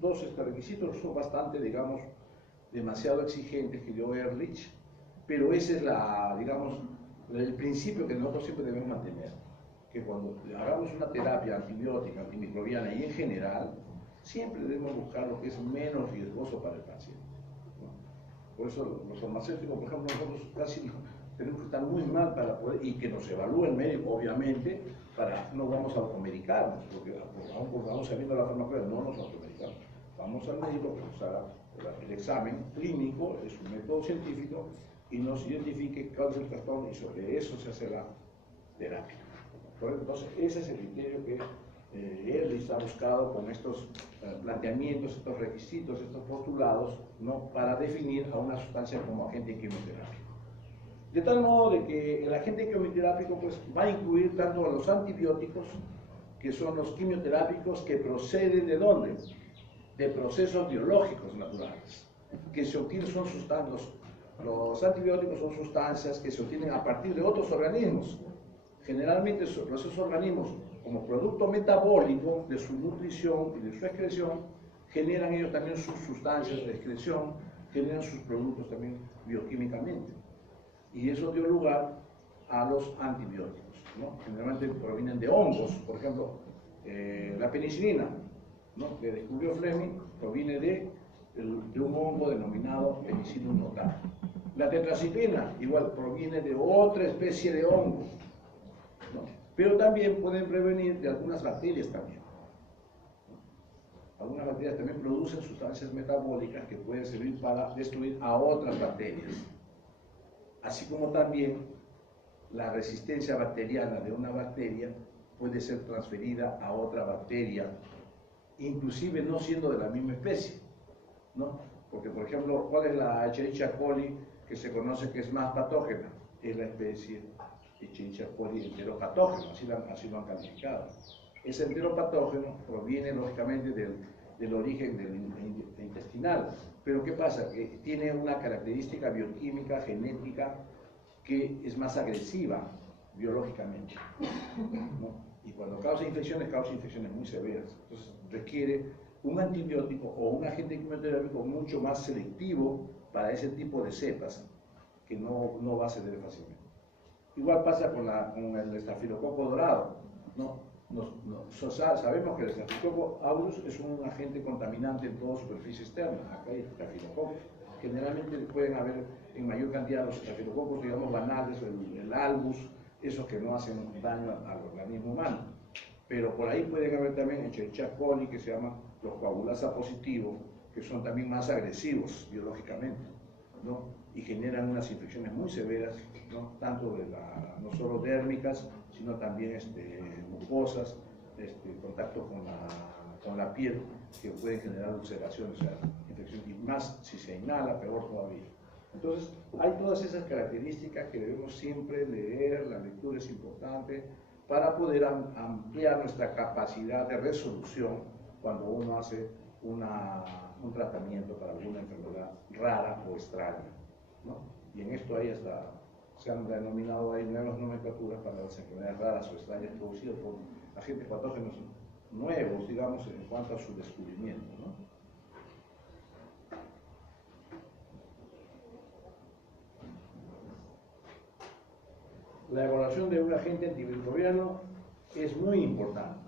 dos requisitos son bastante, digamos, demasiado exigentes que dio Ehrlich, pero ese es digamos, el principio que nosotros siempre debemos mantener, que cuando hagamos una terapia antibiótica, antimicrobiana y en general, siempre debemos buscar lo que es menos riesgoso para el paciente, ¿no? Por eso los farmacéuticos, por ejemplo, nosotros casi tenemos que estar muy mal para poder, y que nos evalúe el médico, obviamente, no vamos a automedicarnos, porque aún vamos sabiendo la farmacología, no nos automedicamos. Vamos al médico que nos haga el examen clínico, es un método científico, y nos identifique cuál es el trastorno, y sobre eso se hace la terapia. Entonces, ese es el criterio que Ehrlich ha buscado con estos planteamientos, estos requisitos, estos postulados, ¿no?, para definir a una sustancia como agente quimioterápico. De tal modo de que el agente quimioterápico pues, va a incluir tanto a los antibióticos, que son los quimioterápicos que proceden ¿de dónde? De procesos biológicos naturales, que se obtienen, son sustancias, los antibióticos son sustancias que se obtienen a partir de otros organismos. Generalmente esos organismos, como producto metabólico de su nutrición y de su excreción, generan ellos también sus sustancias de excreción, generan sus productos también bioquímicamente. Y eso dio lugar a los antibióticos, ¿no? Generalmente provienen de hongos, por ejemplo, la penicilina, ¿no?, que descubrió Fleming, proviene de un hongo denominado Penicillium notatum. La tetraciklina, igual, proviene de otra especie de hongo, ¿no? Pero también pueden prevenir de algunas bacterias también, ¿no? Algunas bacterias también producen sustancias metabólicas que pueden servir para destruir a otras bacterias. Así como también la resistencia bacteriana de una bacteria puede ser transferida a otra bacteria, inclusive no siendo de la misma especie, ¿no? Porque, por ejemplo, ¿cuál es la Escherichia coli que se conoce que es más patógena? Es la especie Escherichia coli enteropatógeno, así lo han calificado. Ese enteropatógeno proviene, lógicamente, del origen del intestinal. Pero ¿qué pasa? Que tiene una característica bioquímica, genética, que es más agresiva biológicamente, ¿no? Y cuando causa infecciones muy severas. Entonces requiere un antibiótico o un agente quimioterápico mucho más selectivo para ese tipo de cepas, que no va a ceder fácilmente. Igual pasa con el estafilococo dorado, ¿no? Sabemos que el estafilococo aureus es un agente contaminante en toda superficie externa. Acá hay estafilococos. Generalmente pueden haber en mayor cantidad los estafilococos, digamos, banales, el albus, esos que no hacen daño al organismo humano. Pero por ahí pueden haber también Escherichia coli, que se llaman los coagulasa positivos, que son también más agresivos biológicamente, ¿no? Y generan unas infecciones muy severas, ¿no? Tanto no solo dérmicas, sino también mucosas, contacto con la piel, que pueden generar ulceraciones, o sea, infección, y más si se inhala, peor todavía. Entonces, hay todas esas características que debemos siempre leer, la lectura es importante, para poder ampliar nuestra capacidad de resolución cuando uno hace un tratamiento para alguna enfermedad rara o extraña, ¿no? Y en esto hay se han denominado ahí nuevas nomenclaturas para las enfermedades raras o extrañas producidas por agentes patógenos nuevos, digamos, en cuanto a su descubrimiento, ¿no? La evaluación de un agente antimicrobiano es muy importante.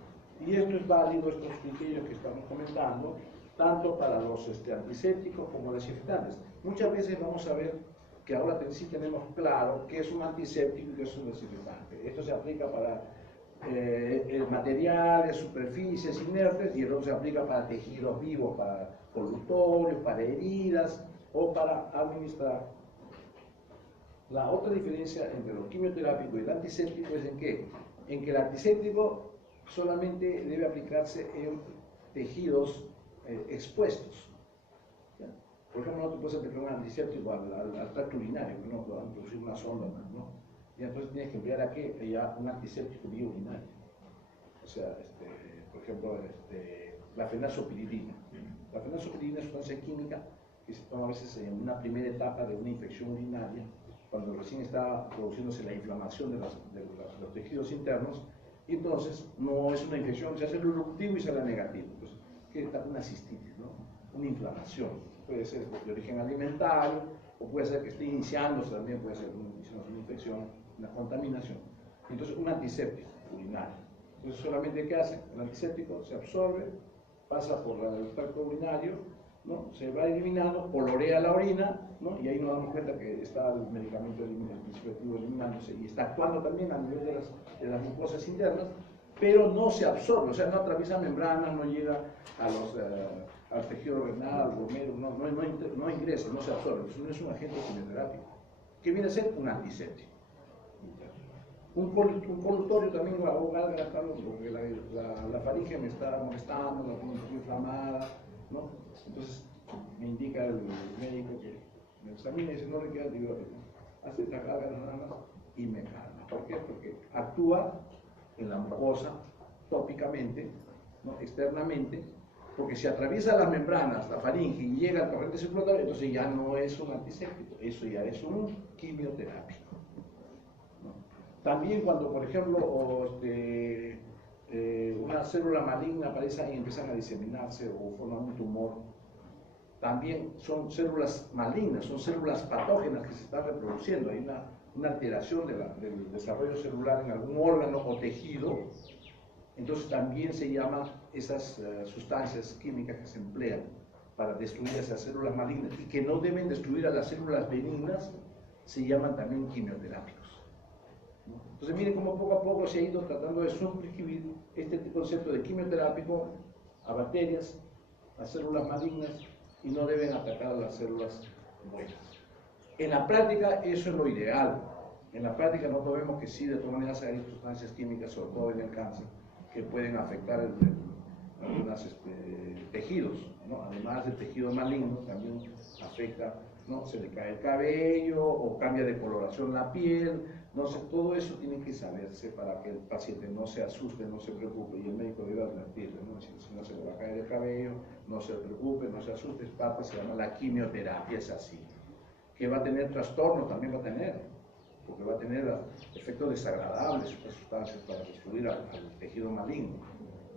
Y esto es válido, estos criterios que estamos comentando, tanto para los antisépticos como desinfectantes. Muchas veces vamos a ver que ahora sí tenemos claro qué es un antiséptico y qué es un desinfectante. Esto se aplica para materiales, superficies inertes, y el otro se aplica para tejidos vivos, para colutorios, para heridas o para administrar. La otra diferencia entre lo quimioterápico y el antiséptico es en qué? En que el antiséptico solamente debe aplicarse en tejidos expuestos. ¿Ya? Por ejemplo, no te puedes aplicar un antiséptico al tracto urinario, que no puedan producir una sonda, ¿no? Y entonces tienes que emplear aquí ya un antiséptico biourinario. O sea, por ejemplo, la fenazopiridina. La fenazopiridina es una sustancia química que se toma a veces en una primera etapa de una infección urinaria, cuando recién está produciéndose la inflamación de los tejidos internos, y entonces no es una infección, se hace el eruptivo y sale negativo. Entonces, que es una cistitis, ¿no? Una inflamación. Puede ser de origen alimentario, o puede ser que esté iniciándose también, puede ser una infección, una contaminación. Entonces, un antiséptico urinario. Entonces, solamente ¿qué hace? El antiséptico se absorbe, pasa por el tracto urinario, ¿no? Se va eliminando, colorea la orina, ¿no? Y ahí nos damos cuenta que está el medicamento, el principio activo eliminándose y está actuando también a nivel de las mucosas internas, pero no se absorbe, o sea, no atraviesa membranas, no llega al tejido renal, al glomérulo, no ingresa, no se absorbe. Entonces no es un agente quimioterápico, que viene a ser un antiséptico. Un colutorio también va a ahogar, porque la faringe me está molestando, la tengo inflamada, ¿no? Entonces me indica el médico que me examina y dice, no le queda antibiótico, hace la carga nada más y me calma. ¿Por qué? Porque actúa en la mucosa tópicamente, ¿no? Externamente, porque si atraviesa las membranas, la faringe y llega al torrente circulatorio, entonces ya no es un antiséptico, eso ya es un quimioterápico. También cuando, por ejemplo, una célula maligna aparece y empiezan a diseminarse o forman un tumor, también son células malignas, son células patógenas que se están reproduciendo. Hay una alteración del desarrollo celular en algún órgano o tejido. Entonces también se llaman esas sustancias químicas que se emplean para destruir esas células malignas y que no deben destruir a las células benignas, se llaman también quimioterápicos. Entonces miren cómo poco a poco se ha ido tratando de sustituir este concepto de quimioterápico a bacterias, a células malignas, y no deben atacar a las células buenas. En la práctica eso es lo ideal. En la práctica nosotros vemos que sí, de todas maneras hay sustancias químicas, sobre todo en el cáncer, que pueden afectar algunos tejidos, ¿no? Además del tejido maligno, también afecta, ¿no? Se le cae el cabello o cambia de coloración la piel. No sé, todo eso tiene que saberse para que el paciente no se asuste, no se preocupe, y el médico debe advertirle, ¿no? Si no se le va a caer el cabello, no se preocupe, no se asuste, es parte, se llama la quimioterapia, es así. Que va a tener trastornos, también va a tener, porque va a tener efectos desagradables, estas sustancias para destruir al tejido maligno,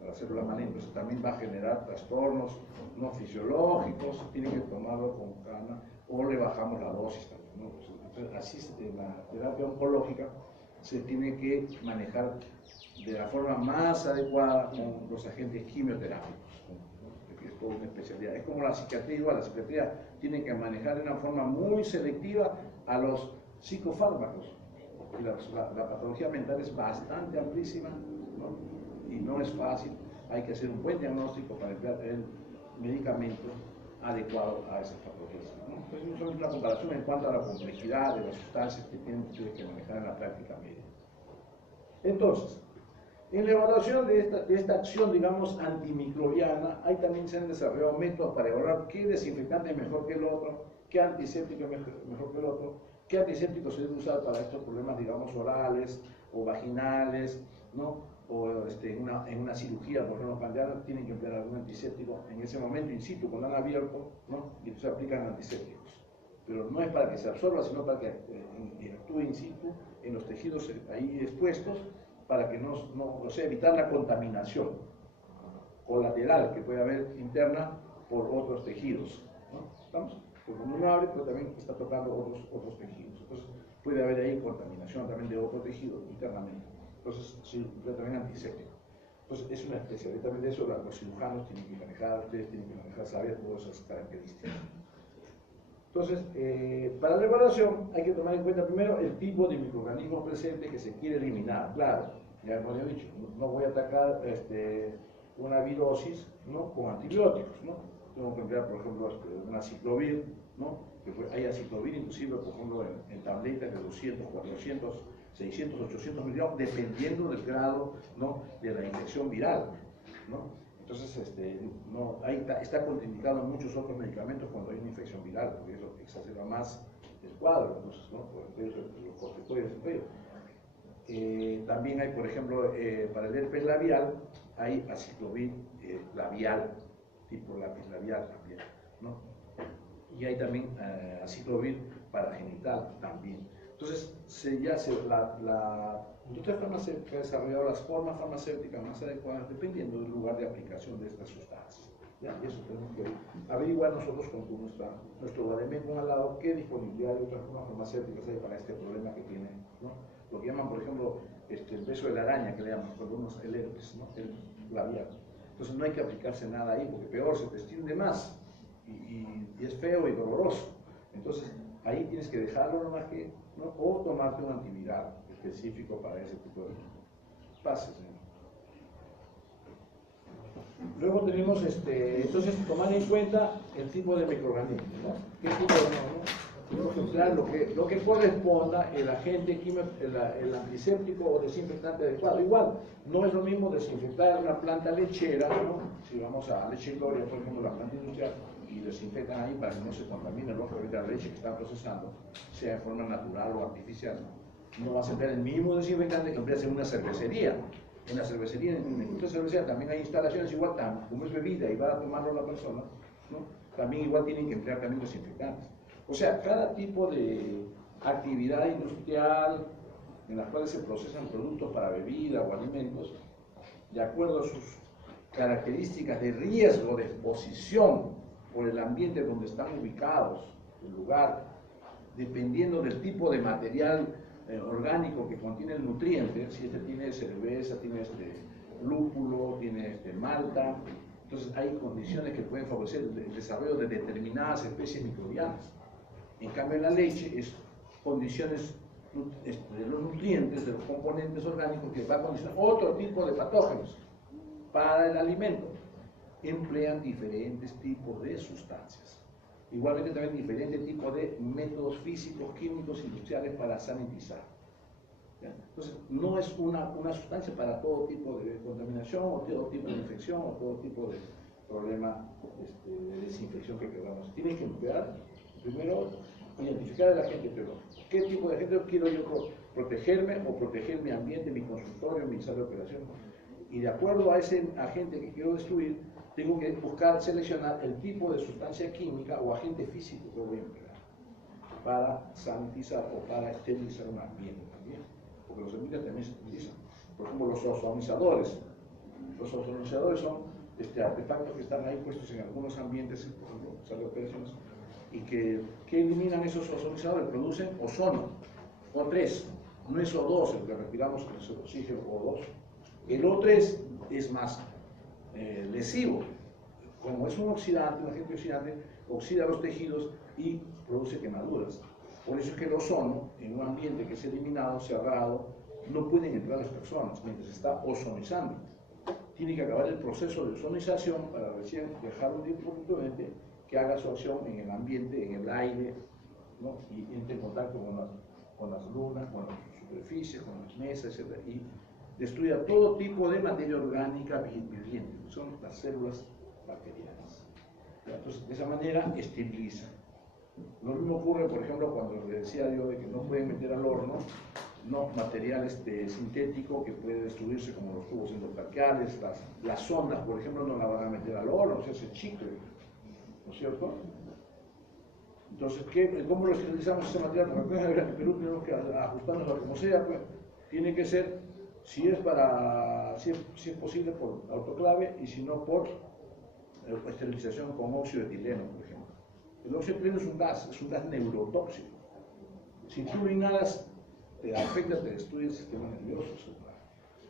a la célula maligna. Entonces también va a generar trastornos no fisiológicos, tiene que tomarlo con calma, o le bajamos la dosis también, ¿no? Entonces, así la terapia oncológica se tiene que manejar de la forma más adecuada con los agentes quimioterápicos, ¿no? Que es toda una especialidad. Es como la psiquiatría, igual, la psiquiatría tiene que manejar de una forma muy selectiva a los psicofármacos. Y la patología mental es bastante amplísima, ¿no? Y no es fácil. Hay que hacer un buen diagnóstico para emplear el medicamento adecuado a esas patologías, ¿no? Entonces, no es una comparación en cuanto a la complejidad de las sustancias que tienen ustedes que manejar en la práctica médica. Entonces, en la evaluación de esta acción, digamos, antimicrobiana, ahí también se han desarrollado métodos para evaluar qué desinfectante es mejor que el otro, qué antiséptico es mejor que el otro, qué antiséptico se debe usar para estos problemas, digamos, orales o vaginales, ¿no? O en una cirugía, por ejemplo, cuando tienen que emplear algún antiséptico en ese momento in situ, cuando han abierto, ¿no? Y entonces aplican antisépticos. Pero no es para que se absorba, sino para que actúe in situ en los tejidos ahí expuestos, para que o sea, evitar la contaminación colateral que puede haber interna por otros tejidos, ¿no? ¿Estamos? Porque uno abre, pero también está tocando otros tejidos. Entonces puede haber ahí contaminación también de otro tejido internamente. Entonces, sí, también antiséptico. Entonces, es una especialidad también de eso, los cirujanos tienen que manejar, ustedes tienen que manejar, saber todas esas características. Entonces, para la evaluación hay que tomar en cuenta primero el tipo de microorganismo presente que se quiere eliminar. Claro, ya hemos dicho, no voy a atacar una virosis, ¿no? Con antibióticos, ¿no? Tengo que emplear, por ejemplo, una aciclovir, ¿no? Hay aciclovir inclusive, por ejemplo, en tabletas de 200, 400, 600, 800 miligramos, dependiendo del grado, ¿no? De la infección viral, ¿no? Entonces, ahí está contraindicado en muchos otros medicamentos cuando hay una infección viral, porque eso exacerba más el cuadro, entonces, ¿no? Por los corticoides del cuello. También hay, por ejemplo, para el herpes labial, hay aciclovir labial, tipo lápiz labial también, ¿no? Y hay también aciclovir para genital también. Entonces, la industria farmacéutica ha desarrollado las formas farmacéuticas más adecuadas dependiendo del lugar de aplicación de estas sustancias. ¿Ya? Y eso tenemos que averiguar nosotros con nuestro Bademecum al lado qué disponibilidad de otras farmacéuticas hay para este problema que tiene, ¿no? Lo que llaman, por ejemplo, el beso de la araña, que le llaman, por unos el herpes, ¿no? El labial. Entonces no hay que aplicarse nada ahí, porque peor, se te extiende más y es feo y doloroso. Entonces ahí tienes que dejarlo nomás que, ¿no? O tomarte un antiviral específico para ese tipo de pases, ¿no? Luego tenemos, entonces, tomar en cuenta el tipo de microorganismo, ¿no? ¿Qué tipo de lo que corresponda el agente químico, el antiséptico o desinfectante adecuado. Igual, no es lo mismo desinfectar una planta lechera, ¿no? Si vamos a Leche Gloria, por ejemplo, la planta industrial, y desinfectan ahí para que no se contamine lógicamente la leche que están procesando, sea de forma natural o artificial. No va a ser el mismo desinfectante que empleas en una cervecería. En la cervecería, en la industria cervecera también hay instalaciones igual, como es bebida y va a tomarlo la persona, ¿no? También igual tienen que emplear también desinfectantes. O sea, cada tipo de actividad industrial en la cual se procesan productos para bebida o alimentos, de acuerdo a sus características de riesgo de exposición por el ambiente donde están ubicados, el lugar, dependiendo del tipo de material orgánico que contiene el nutriente, si tiene cerveza, tiene lúpulo, tiene malta, entonces hay condiciones que pueden favorecer el desarrollo de determinadas especies microbianas. En cambio, en la leche es condiciones de los nutrientes, de los componentes orgánicos que va a condicionar otro tipo de patógenos para el alimento. Emplean diferentes tipos de sustancias. Igualmente también diferentes tipos de métodos físicos, químicos, industriales para sanitizar. ¿Ya? Entonces, no es una sustancia para todo tipo de contaminación, o todo tipo de infección, o todo tipo de problema de desinfección que queramos. Tienen que emplear, primero, identificar al agente, pero ¿qué tipo de agente quiero yo protegerme o proteger mi ambiente, mi consultorio, mi sala de operación? Y de acuerdo a ese agente que quiero destruir, tengo que buscar, seleccionar el tipo de sustancia química o agente físico que voy a emplear para sanitizar o para esterilizar un ambiente también. Porque los ambientes también se utilizan. Por ejemplo, los ozonizadores. Los ozonizadores son artefactos que están ahí puestos en algunos ambientes, por ejemplo, salas de operaciones, y que eliminan esos ozonizadores, producen ozono, O3, no es O2 el que respiramos, que es el oxígeno O2. El O3 es más lesivo, como es un oxidante, un agente oxidante, oxida los tejidos y produce quemaduras. Por eso es que el ozono, en un ambiente que es eliminado, cerrado, no pueden entrar las personas mientras está ozonizando. Tiene que acabar el proceso de ozonización para recién dejar un dispositivo que haga su acción en el ambiente, en el aire, ¿no? Y entre en contacto con las lunas, con las superficies, con las mesas, etc. Y destruya todo tipo de materia orgánica viviente, que son las células bacterianas. Entonces, de esa manera esteriliza. Lo mismo ocurre, por ejemplo, cuando le decía yo de que no pueden meter al horno material sintético que puede destruirse, como los tubos endotraqueales, las sondas, por ejemplo, no la van a meter al horno, se hace chicle, ¿no es cierto? Entonces, ¿cómo lo esterilizamos ese material? Porque acá en Perú tenemos que ajustarnos a como sea, pues, tiene que ser, si es posible, por autoclave, y si no, por esterilización con óxido de etileno, por ejemplo. El óxido de etileno es un gas neurotóxico. Si tú lo inhalas, te afecta, te destruye el sistema nervioso celular.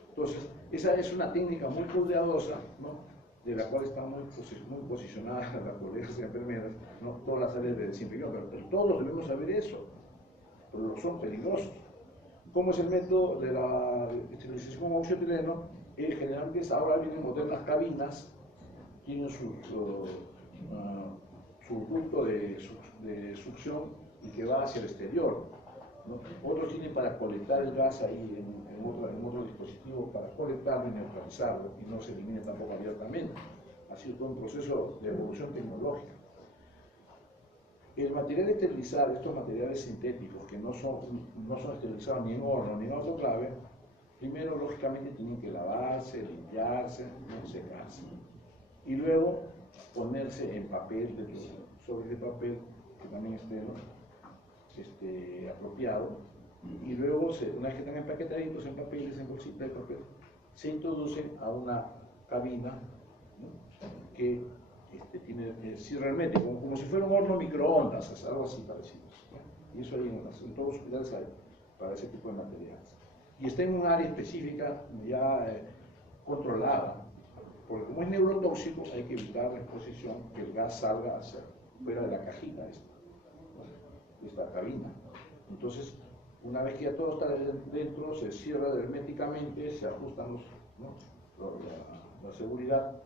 Entonces, esa es una técnica muy cuidadosa, ¿no? De la cual está muy posicionada las colegas enfermeras, ¿no? Todas las áreas de desinfección, pero todos debemos saber eso, pero son peligrosos. ¿Cómo es el método de la esterilización con óxido de etileno? Generalmente ahora vienen modernas cabinas, tienen su ducto de succión y que va hacia el exterior, ¿no? Otros tienen para colectar el gas ahí en otro dispositivo para colectarlo y neutralizarlo y no se elimine tampoco abiertamente. Ha sido todo un proceso de evolución tecnológica. El material esterilizado, estos materiales sintéticos que no son esterilizados ni en horno ni en autoclave, primero lógicamente tienen que lavarse, limpiarse, secarse y luego ponerse en papel, sobre de papel que también esté, ¿no? Apropiado, y luego una vez que están empaquetaditos en papeles, en bolsitas de papel, se introducen a una cabina, ¿no? Que tiene cierre hermético, como si fuera un horno microondas, es algo así parecido, ¿no? Y eso hay en todos los hospitales hay para ese tipo de materiales. Y está en un área específica ya controlada, porque como es neurotóxico hay que evitar la exposición, que el gas salga hacia fuera de la cajita esta cabina. Entonces, una vez que ya todo está dentro, se cierra herméticamente, se ajustan la seguridad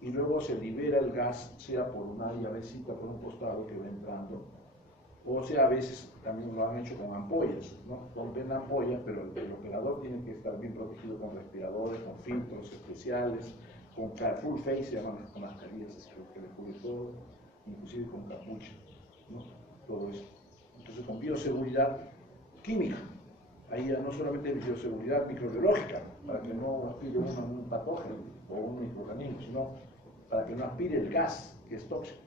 y luego se libera el gas, sea por una llavecita, por un costado que va entrando, o sea, a veces también lo han hecho con ampollas, ¿no? Rompen la ampolla, pero el operador tiene que estar bien protegido con respiradores, con filtros especiales, con full face, se llaman las mascarillas, que le cubre todo, inclusive con capucha, ¿no? Todo eso. Entonces, con bioseguridad química, ahí ya no solamente bioseguridad microbiológica, para que no aspire un patógeno o un microorganismo, sino para que no aspire el gas, que es tóxico.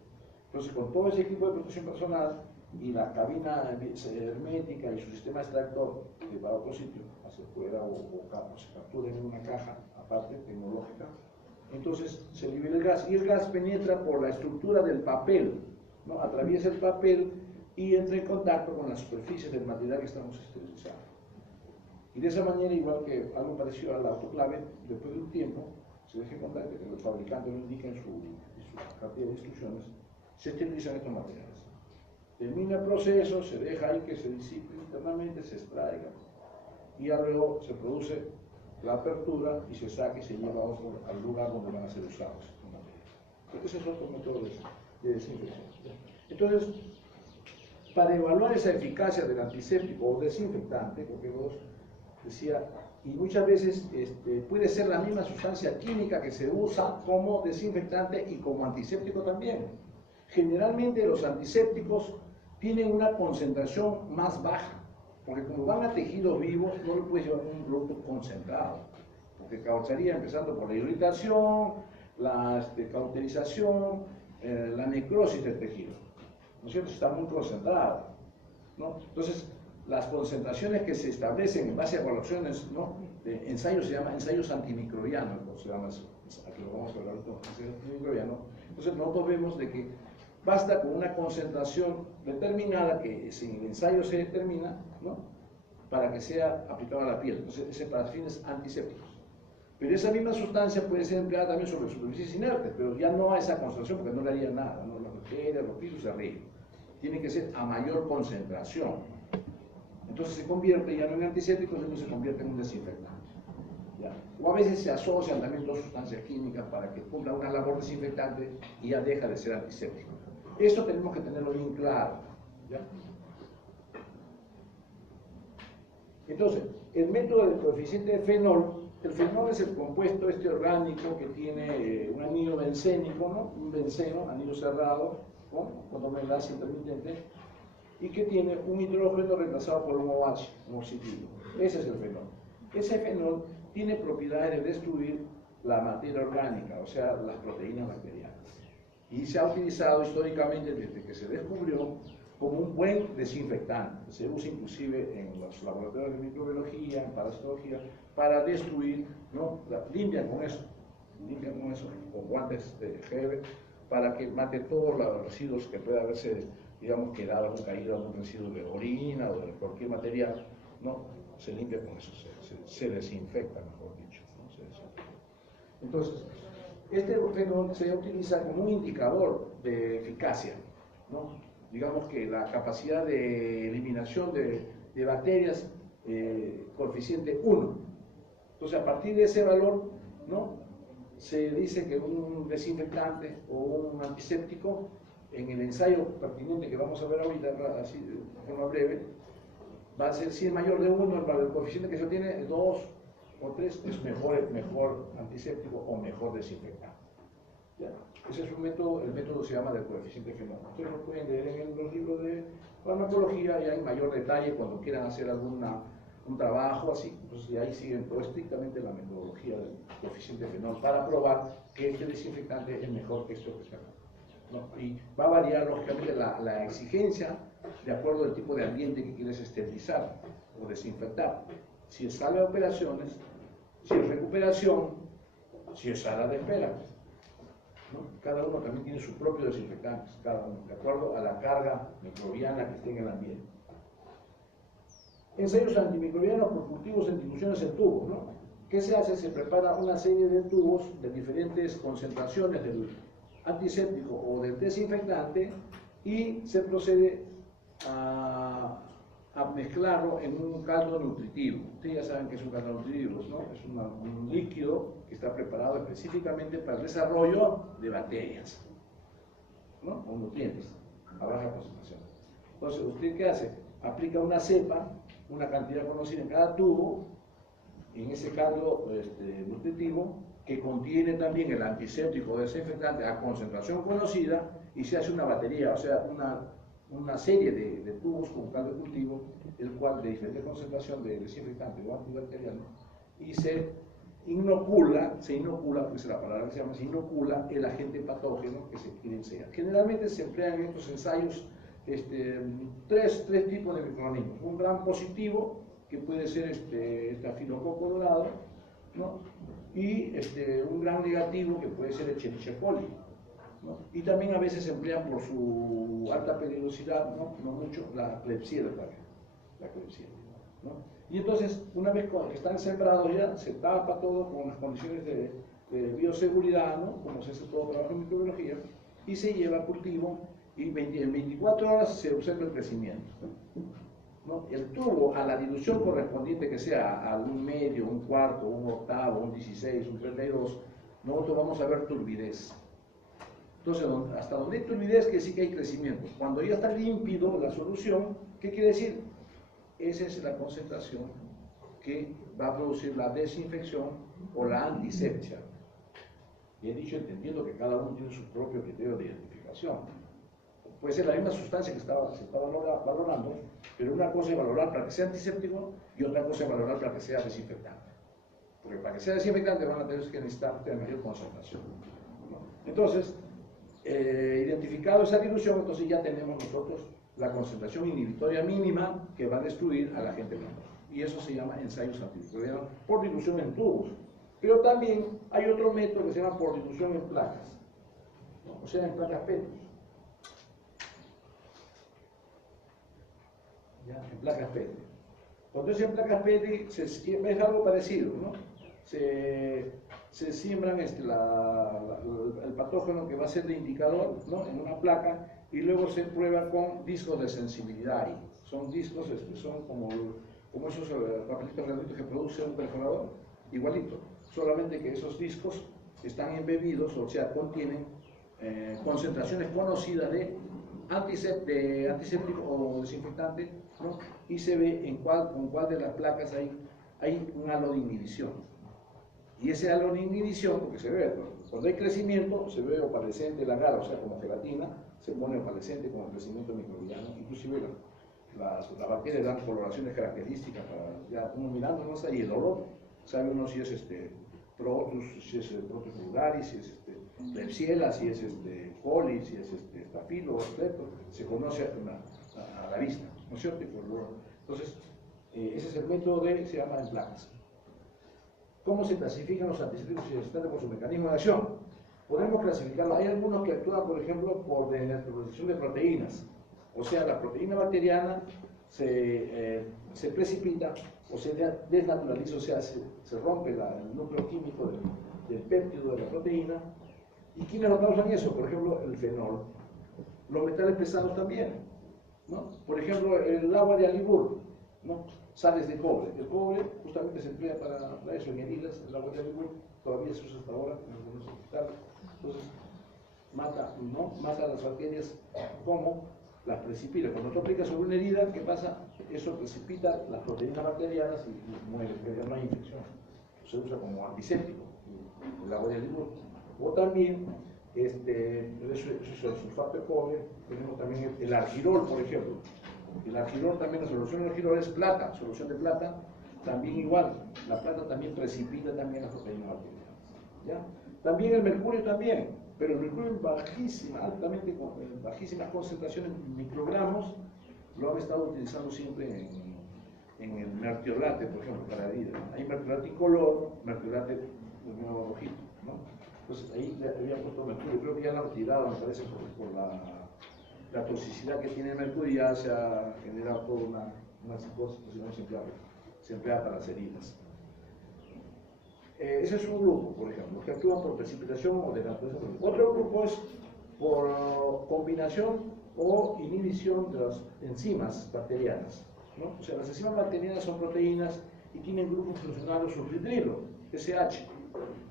Entonces, con todo ese equipo de protección personal y la cabina hermética y su sistema extractor que va a otro sitio, hacia afuera o se captura en una caja aparte, tecnológica, entonces se libera el gas y el gas penetra por la estructura del papel, ¿no? Atraviesa el papel y entra en contacto con la superficie del material que estamos esterilizando. Y de esa manera, igual que algo parecido al autoclave, después de un tiempo, se deja en contacto, que el fabricante lo indica en su cartilla de instrucciones, se esterilizan estos materiales. Termina el proceso, se deja ahí que se disipe internamente, se extraiga, y ya luego se produce la apertura y se saca y se lleva a otro, al lugar donde van a ser usados estos materiales. Ese es otro método de desinfección. Entonces, para evaluar esa eficacia del antiséptico o desinfectante, porque vos decía, y muchas veces puede ser la misma sustancia química que se usa como desinfectante y como antiséptico también. Generalmente los antisépticos tienen una concentración más baja, porque como van a tejidos vivos, no lo puedes llevar un producto concentrado, porque causaría, empezando por la irritación, la cauterización, la necrosis del tejido, ¿no es cierto? Está muy concentrado, ¿no? Entonces, las concentraciones que se establecen en base a evaluaciones, ¿no? De ensayos, se llaman ensayos antimicrobianos, ¿no? Se llama eso, aquí lo vamos a hablar con ensayos antimicrobianos. Entonces, nosotros vemos de que basta con una concentración determinada, que sin el ensayo se determina, ¿no? Para que sea aplicado a la piel. Entonces, ese para fines antisépticos. Pero esa misma sustancia puede ser empleada también sobre superficies inertes, pero ya no a esa concentración, porque no le haría nada, ¿no? Las bacterias, los virus se arreglan. Tiene que ser a mayor concentración. Entonces se convierte ya no en antiséptico, sino se convierte en un desinfectante. ¿Ya? O a veces se asocian también dos sustancias químicas para que cumpla una labor desinfectante y ya deja de ser antiséptico. Esto tenemos que tenerlo bien claro. ¿Ya? Entonces, el método del coeficiente de fenol, el fenol es el compuesto orgánico que tiene un anillo bencénico, ¿no? Un benceno, anillo cerrado, ¿no? Con doble enlace intermitente, y que tiene un hidrógeno reemplazado por un OH, un oxidilo. Ese es el fenol. Ese fenol tiene propiedades de destruir la materia orgánica, o sea, las proteínas bacterianas. Y se ha utilizado históricamente desde que se descubrió como un buen desinfectante. Se usa inclusive en los laboratorios de microbiología, en parasitología, para destruir, ¿no? Limpian con eso, con guantes de gel, para que mate todos los residuos que pueda haberse, digamos, quedado algún caído, algún residuo de orina o de cualquier material, ¿no? Se limpia con eso, se desinfecta, mejor dicho, ¿no? Se desinfecta. Entonces, este fenol se utiliza como un indicador de eficacia, ¿no? Digamos que la capacidad de eliminación de bacterias, coeficiente 1. Entonces, a partir de ese valor, ¿no? Se dice que un desinfectante o un antiséptico, en el ensayo pertinente que vamos a ver ahorita, así de forma breve, va a ser, si es mayor de 1, el coeficiente que se obtiene, 2 o 3, es mejor antiséptico o mejor desinfectante. ¿Ya? Ese es un método, el método se llama del coeficiente fenol. Ustedes lo pueden leer en los libros de farmacología y hay mayor detalle cuando quieran hacer un trabajo así. Entonces, de ahí siguen todo estrictamente la metodología del coeficiente fenol para probar que este desinfectante es mejor que esto que está acá, ¿no? Y va a variar lógicamente la exigencia de acuerdo al tipo de ambiente que quieres esterilizar o desinfectar. Si es sala de operaciones, si es recuperación, si es sala de espera. ¿no? Cada uno también tiene su propio desinfectante, cada uno, de acuerdo a la carga microbiana que esté en el ambiente. Ensayos antimicrobianos por cultivos en diluciones en tubos, ¿no? ¿Qué se hace? Se prepara una serie de tubos de diferentes concentraciones del antiséptico o del desinfectante y se procede a mezclarlo en un caldo nutritivo. Ustedes ya saben que es un caldo nutritivo, ¿no? Es un líquido que está preparado específicamente para el desarrollo de bacterias, ¿no? O nutrientes a baja concentración. Entonces, ¿usted qué hace? Aplica una cepa, una cantidad conocida en cada tubo, en ese caldo nutritivo, que contiene también el antiséptico o desinfectante a concentración conocida, y se hace una batería, o sea, una serie de tubos con caldo de cultivo, el cual de diferente concentración de desinfectante o antibacteriano, y se inocula, porque es la palabra que se llama, se inocula el agente patógeno que se quiere ensayar. Generalmente se emplean en estos ensayos tres tipos de microorganismos. Un gram positivo, que puede ser estafilococo dorado, ¿no? Y un gram negativo, que puede ser Escherichia coli, ¿no? Y también a veces se emplean por su alta peligrosidad, no mucho, la Klebsiella también, ¿no? Y entonces, una vez que están sembrados ya, se tapa todo con las condiciones de bioseguridad, ¿no? Como se hace todo trabajo en microbiología, y se lleva a cultivo, y en 24 horas se observa el crecimiento, ¿no? El tubo, a la dilución correspondiente, que sea a un medio, un cuarto, un octavo, un 16, un 32, nosotros vamos a ver turbidez. Entonces, hasta donde hay turbidez, quiere decir que hay crecimiento. Cuando ya está límpido la solución, ¿qué quiere decir? Esa es la concentración que va a producir la desinfección o la antisepsia. Y he dicho, entendiendo que cada uno tiene su propio criterio de identificación. Puede ser la misma sustancia que se está valorando, pero una cosa es valorar para que sea antiséptico y otra cosa es valorar para que sea desinfectante. Porque para que sea desinfectante van a tener que necesitar de mayor concentración, ¿no? Entonces, identificado esa dilución, entonces ya tenemos nosotros la concentración inhibitoria mínima que va a destruir al agente patógeno. Y eso se llama ensayos antimicrobianos por dilución en tubos. Pero también hay otro método que se llama por dilución en placas, ¿no? O sea, en placas PET. ¿Ya? En placas PET. Entonces, en placas PET es algo parecido, ¿no? Se siembran el patógeno que va a ser de indicador, ¿no? En una placa, y luego se prueba con discos de sensibilidad. Son discos, son como esos papelitos redonditos que produce un perforador, igualito, solamente que esos discos están embebidos, o sea, contienen concentraciones conocidas de antiséptico o desinfectante, ¿no? Y se ve con cuál de las placas hay un halo de inhibición. Y ese halo de inhibición, porque se ve, cuando hay crecimiento, se ve opalescente el agar, o sea, como gelatina, se pone opalescente con el crecimiento microbiano. Inclusive las bacterias dan coloraciones características, para ya uno mirándonos ahí el olor, sabe uno si es Protus, si es Protus vulgaris, si es Klebsiella, si es coli, si es Staphylo, se conoce a la vista, ¿no es cierto? Entonces, ese es el método se llama en placas. ¿Cómo se clasifican los antisépticos y desinfectantes por su mecanismo de acción? Podemos clasificarlos. Hay algunos que actúan, por ejemplo, por desnaturalización de proteínas. O sea, la proteína bacteriana se precipita o se desnaturaliza, o sea, se rompe el núcleo químico del péptido de la proteína. ¿Y quiénes lo causan eso? Por ejemplo, el fenol. Los metales pesados también, ¿no? Por ejemplo, el agua de Alibur, ¿no? Sales de cobre. El cobre justamente se emplea para eso en heridas. El agua de Alibur todavía se usa hasta ahora en algunos hospitales. Entonces, mata las bacterias como las precipita. Cuando tú aplicas sobre una herida, ¿qué pasa? Eso precipita las proteínas bacterianas y muere, ya no hay infección. Se usa como antiséptico el agua de Alibur. O también, eso es el sulfato de cobre. Tenemos también el argirol, por ejemplo. El argirol también, la solución del argirol es plata, solución de plata, también igual, la plata también precipita también las proteínas bacterianas, ¿ya? También el mercurio también, pero el mercurio en bajísimas concentraciones, microgramos, lo han estado utilizando siempre en el mertiolate, por ejemplo, para heridas. Hay mertiolate incoloro, mertiolate rojito, ¿no? Entonces ahí le había puesto mercurio, creo que ya lo han retirado, me parece, por la toxicidad que tiene el mercurio, ya se ha generado toda una psicosis, pues no se emplea para las heridas. Ese es un grupo, por ejemplo, que actúa por precipitación o de naturaleza. Otro grupo es por combinación o inhibición de las enzimas bacterianas, ¿no? O sea, las enzimas bacterianas son proteínas y tienen grupos funcionales sulfidrilo, SH.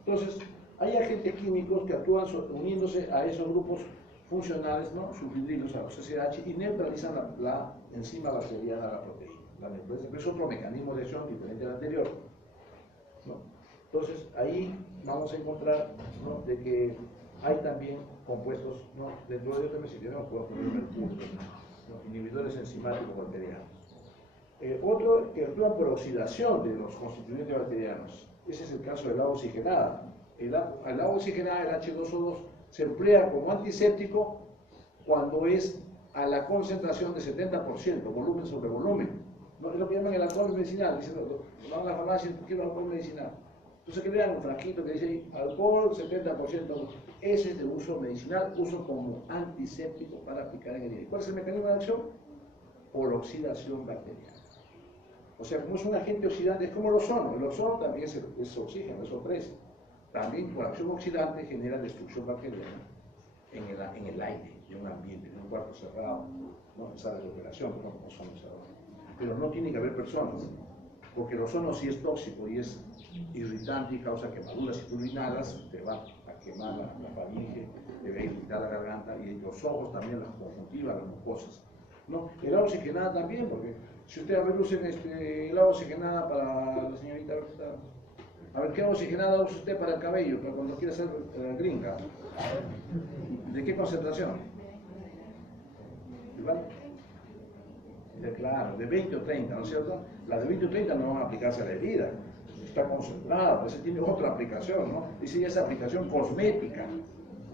Entonces, hay agentes químicos que actúan uniéndose a esos grupos funcionales, ¿no? Sulfidrilos, a los SH, y neutralizan la enzima bacteriana, la proteína. Es otro mecanismo de acción diferente al anterior, ¿no? Entonces, ahí vamos a encontrar, ¿no?, de que hay también compuestos, ¿no?, dentro de otros mecanismos, podemos poner mercurio, ¿no?, inhibidores enzimáticos bacterianos. Otro que actúa por oxidación de los constituyentes bacterianos. Ese es el caso del agua oxigenada. El agua oxigenada, el H2O2, se emplea como antiséptico cuando es a la concentración de 70%, volumen sobre volumen. ¿No? Es lo que llaman el alcohol medicinal. Dicen, van a la farmacia y quiero alcohol medicinal. Entonces crean un frasquito que dice ahí, alcohol 70%. Ese es de uso medicinal, uso como antiséptico para aplicar en herida. ¿Cuál es el mecanismo de acción? Por oxidación bacteriana. O sea, como es un agente oxidante, es como el ozono. El ozono también es oxígeno, es O3. También por acción oxidante genera destrucción bacteriana en el aire, en un ambiente, en un cuarto cerrado, ¿no? Esa de operación, ¿no?, como ozono cerrado. Pero no tiene que haber personas, porque el ozono sí es tóxico y es irritante y causa quemaduras. Si tú lo inhalas, te va a quemar la faringe, te va a irritar la garganta y los ojos también, las conjuntivas, las mucosas, ¿no? El agua oxigenada también, porque si usted a ver usen el agua oxigenada para la señorita, a ver, ¿qué agua oxigenada usa usted para el cabello, para cuando quiere hacer gringa? ¿De qué concentración? ¿Igual? Claro, de 20 o 30, ¿no es cierto? La de 20 o 30 no van a aplicarse a la herida, está concentrada, pues tiene otra aplicación, ¿no? Dice esa aplicación cosmética,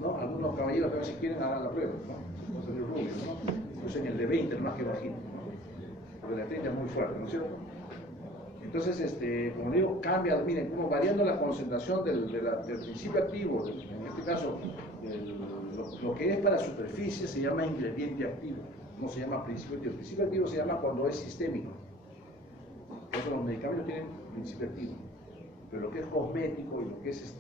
¿no? Algunos caballeros que a veces quieren hagan la prueba, ¿no? No salir rubios, ¿no? Usen el de 20, el más que bajito, ¿no? Porque el de 30 es muy fuerte, ¿no es cierto? Entonces, como digo, cambia, miren, como variando la concentración del principio activo, en este caso, lo que es para superficie se llama ingrediente activo, no se llama principio activo. El principio activo se llama cuando es sistémico. Por eso los medicamentos tienen principio activo, pero lo que es cosmético y lo que es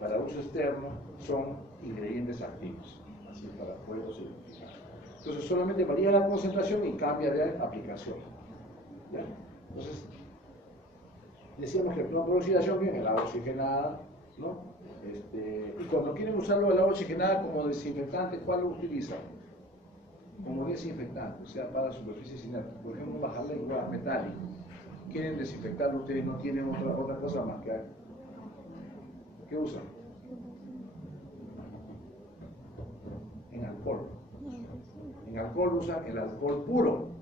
para uso externo son ingredientes activos, así para poder identificar. Entonces, solamente varía la concentración y cambia de aplicación. ¿Ya? Entonces, decíamos que actúa por oxidación, bien, el agua oxigenada, ¿no? Y cuando quieren usarlo el agua oxigenada como desinfectante, ¿cuál lo utilizan? Como desinfectante, o sea, para superficies inertes. Por ejemplo, un bajalengua metálico. Quieren desinfectarlo, ustedes no tienen otra cosa más que hacer. ¿Qué usan? En alcohol. En alcohol usan el alcohol puro.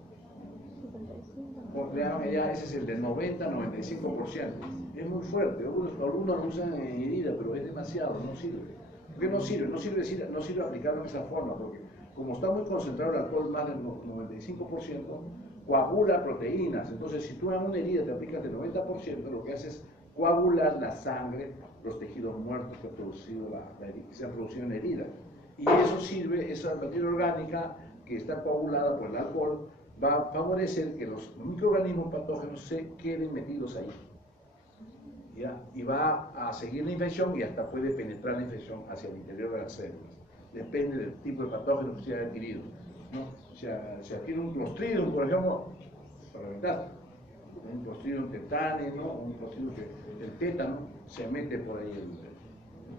Ya ese es el de 90-95%. Es muy fuerte. Algunos lo usan en herida, pero es demasiado, no sirve. ¿Por qué no sirve? No sirve aplicarlo de esa forma, porque como está muy concentrado el alcohol, más del 95%, coagula proteínas. Entonces, si tú en una herida te aplicas del 90%, lo que haces es coagular la sangre, los tejidos muertos que se han producido en la herida. Y eso sirve, esa materia orgánica que está coagulada por el alcohol, va a favorecer que los microorganismos patógenos se queden metidos ahí, ¿ya? Y va a seguir la infección y hasta puede penetrar la infección hacia el interior de las células. Depende del tipo de patógeno que se haya adquirido, ¿no? O sea, si adquiere un Clostridium, por ejemplo, para reventar, un Clostridium tetane, ¿no? Un Clostridium el tétano se mete por ahí el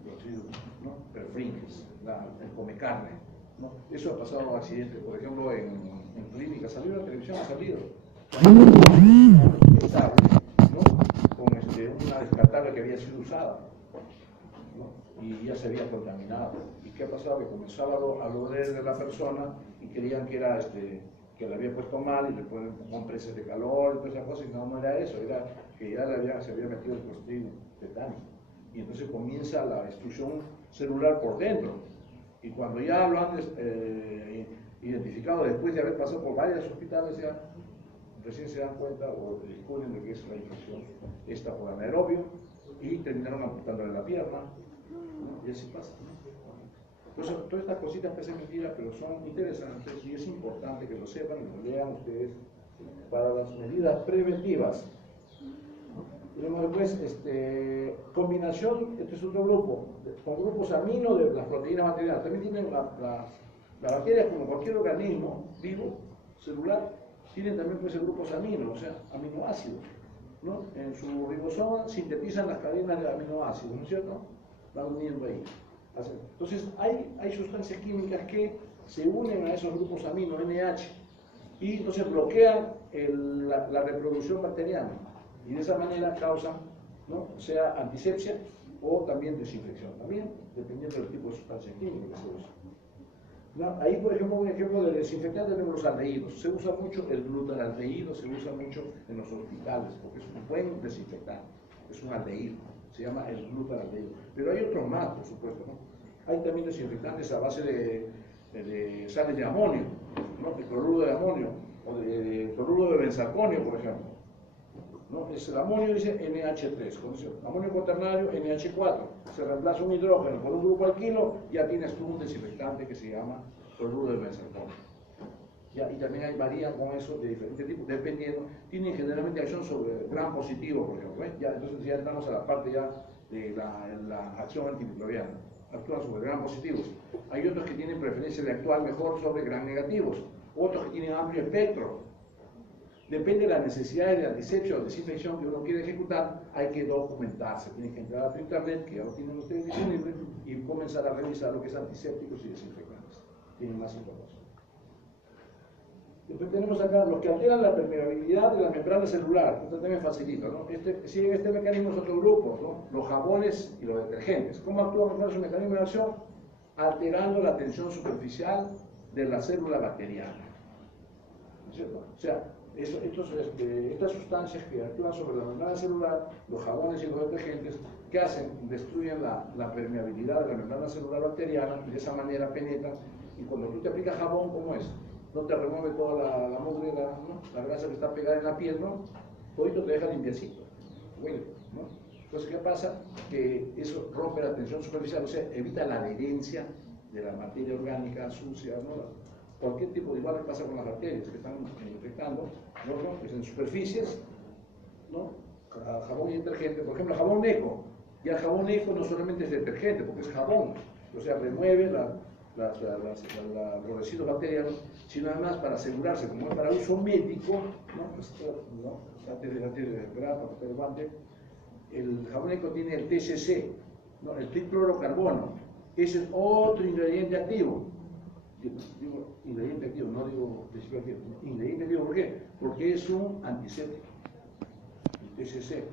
Clostridium, ¿no? Perfringens, el come carne, ¿no? Eso ha pasado accidentes, por ejemplo, en clínicas, salió en la televisión, ha salido, ¿no? Con una descartable que había sido usada, ¿no? Y ya se había contaminado. ¿Y qué ha pasado? Que comenzaba a doler de la persona y creían que era que le había puesto mal y le ponen compresas de calor y todas esas cosas, y no era eso, era que ya se había metido el Clostridium tetani. Y entonces comienza la destrucción celular por dentro. Y cuando ya lo han identificado después de haber pasado por varios hospitales, ya recién se dan cuenta o descubren de que es una infección esta por anaerobio y terminaron amputándole la pierna, ¿no? Y así pasa, ¿no? Entonces, todas estas cositas parecen mentiras, pero son interesantes y es importante que lo sepan y lo lean ustedes para las medidas preventivas. Tenemos después combinación, este es otro grupo, con grupos amino de las proteínas bacterianas. También tienen la bacteria, como cualquier organismo vivo, celular, tienen también pues, grupos amino, o sea, aminoácidos, ¿no? En su ribosoma sintetizan las cadenas de aminoácidos, ¿no es cierto? Van uniendo ahí. Entonces, hay sustancias químicas que se unen a esos grupos amino, NH, y entonces bloquean la reproducción bacteriana. Y de esa manera causan, ¿no? sea antisepsia o también desinfección, también dependiendo del tipo de sustancia química que se usa. ¿No? Ahí, por ejemplo, un ejemplo de desinfectante tenemos los aldehídos. Se usa mucho el glutaraldehído, se usa mucho en los hospitales, porque es un buen desinfectante, es un aldehído, se llama el glutaraldehído. Pero hay otros más, por supuesto, ¿no? Hay también desinfectantes a base de sales de amonio, ¿no? De cloruro de amonio, o de cloruro de benzaconio, por ejemplo. ¿No? Es el amonio dice NH3, amonio cuaternario NH4, se reemplaza un hidrógeno por un grupo alquilo, ya tienes tú un desinfectante que se llama cloruro de benzaconio. Ya, y también varían con eso de diferentes tipos, dependiendo, tienen generalmente acción sobre gram positivo, por ejemplo, ya, entonces ya estamos a la parte ya de la acción antimicrobiana, actúan sobre gram positivos. Hay otros que tienen preferencia de actuar mejor sobre gram negativos, otros que tienen amplio espectro. Depende de las necesidades de antisepsia o desinfección que uno quiere ejecutar, hay que documentarse. Tienen que entrar a tu internet, que ya lo tienen ustedes disponible, y comenzar a revisar lo que es antisépticos y desinfectantes. Tienen más información. Después tenemos acá los que alteran la permeabilidad de la membrana celular. Esto también facilita, ¿no? Este mecanismo es otro grupo, ¿no? Los jabones y los detergentes. ¿Cómo actúan con su mecanismo de acción? Alterando la tensión superficial de la célula bacteriana. ¿No es cierto? O sea, estas sustancias que actúan sobre la membrana celular, los jabones y los detergentes, ¿qué hacen? Destruyen la permeabilidad de la membrana celular bacteriana y de esa manera penetran. Y cuando tú te aplicas jabón, ¿cómo es? No te remueve toda la mugre, ¿no? La grasa que está pegada en la piel, ¿no? Todito te deja limpiecito, huele, ¿no? Entonces, ¿qué pasa? Que eso rompe la tensión superficial, o sea, evita la adherencia de la materia orgánica sucia, ¿no? Cualquier tipo de igual que pasa con las bacterias que están infectando, ¿no? Pues en superficies, ¿no? Jabón y detergente, por ejemplo, jabón Eco. Y el jabón Eco no solamente es detergente, porque es jabón, o sea, remueve los residuos bacterianos, sino además para asegurarse, como es para uso médico, ¿no? Antes de grapa, el jabón Eco tiene el TCC, ¿no? El triclorocarbono. Ese es otro ingrediente activo. Digo ingrediente activo, no digo desinfectante. Ingrediente activo, ¿por qué? Porque es un antiséptico, el TCC.